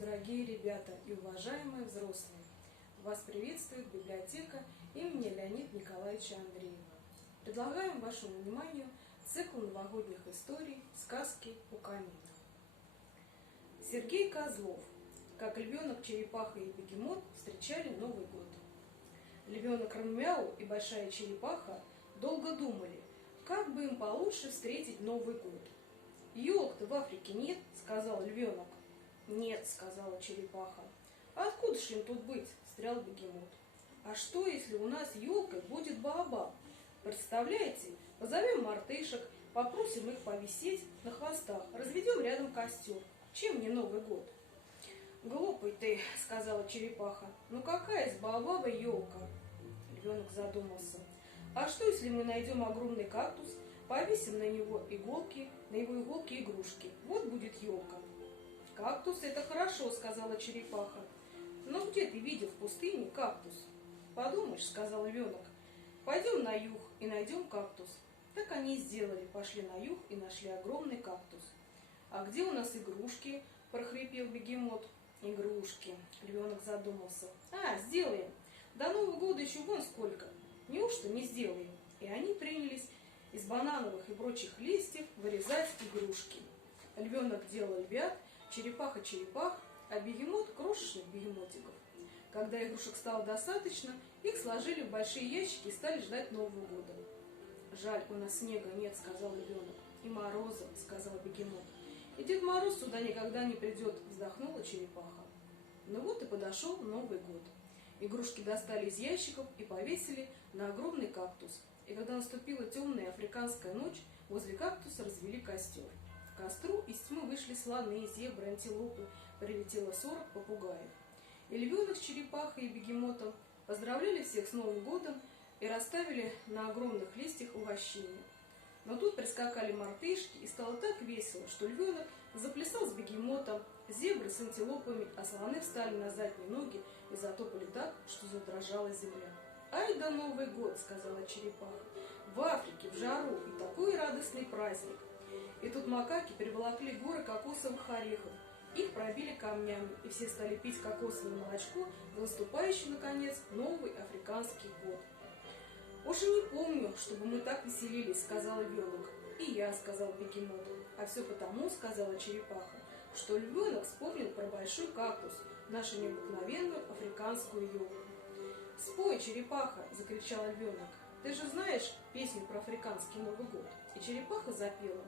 дорогие ребята и уважаемые взрослые! Вас приветствует библиотека имени Леонида Николаевича Андреева. Предлагаем вашему вниманию цикл новогодних историй «Сказки у камина». Сергей Козлов. Как львенок, черепаха и бегемот встречали Новый год. Львенок Ранмяу и большая черепаха долго думали, как бы им получше встретить Новый год. «Елок-то в Африке нет», — сказал львенок. «Нет», — сказала черепаха. «А откуда ж им тут быть?» — встрял бегемот. «А что, если у нас елкой будет баобаб? Представляете, позовем мартышек, попросим их повисеть на хвостах, разведем рядом костер. Чем не Новый год?» «Глупый ты», — сказала черепаха. «Ну какая из баобаба елка?» Львенок задумался. «А что, если мы найдем огромный кактус, повесим на него иголки, на его иголки игрушки? Вот будет елка». «Кактус — это хорошо», — сказала черепаха. «Но где ты видел в пустыне кактус?» «Подумаешь», — сказал львенок. «Пойдем на юг и найдем кактус». Так они и сделали, пошли на юг и нашли огромный кактус. «А где у нас игрушки?» — прохрипел бегемот. «Игрушки», — львенок задумался. «Сделаем. До Нового года еще вон сколько. Неужто не сделаем?» И они принялись из банановых и прочих листьев вырезать игрушки. Львенок делал львят, черепаха черепах, а бегемот крошечных бегемотиков. Когда игрушек стало достаточно, их сложили в большие ящики и стали ждать Нового года. «Жаль, у нас снега нет», — сказал львенок. «И мороза», — сказал бегемот. «И Дед Мороз сюда никогда не придет», — вздохнула черепаха. Ну вот и подошел Новый год. Игрушки достали из ящиков и повесили на огромный кактус. И когда наступила темная африканская ночь, возле кактуса развели костер. К костру из тьмы вышли слоны, зебры, антилопы, прилетело 40 попугаев. И львенок с черепахой и бегемотом поздравляли всех с Новым годом и расставили на огромных листьях угощения. Но тут прискакали мартышки, и стало так весело, что львенок заплясал с бегемотом, зебры с антилопами, а слоны встали на задние ноги и затопали так, что задрожала земля. «Ай да Новый год!» — сказала черепаха. «В Африке, в жару, и такой радостный праздник!» И тут макаки приволокли горы кокосовых орехов. Их пробили камнями, и все стали пить кокосовое молочко за наступающий, наконец, новый африканский год. «Уж и не помню, чтобы мы так веселились», — сказал львенок. «И я», — сказал бегемот. «А все потому», — сказала черепаха, «что львенок вспомнил про большой кактус, нашу необыкновенную африканскую елку». «Спой, черепаха!» — закричал львенок. «Ты же знаешь песню про африканский Новый год?» И черепаха запела.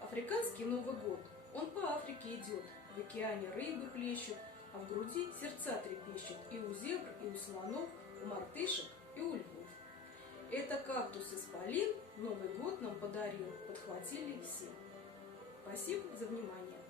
«Африканский Новый год, он по Африке идет, в океане рыбы плещут, а в груди сердца трепещут и у зебр, и у слонов, у мартышек, и у львов. Это кактус исполин Новый год нам подарил», подхватили все. Спасибо за внимание.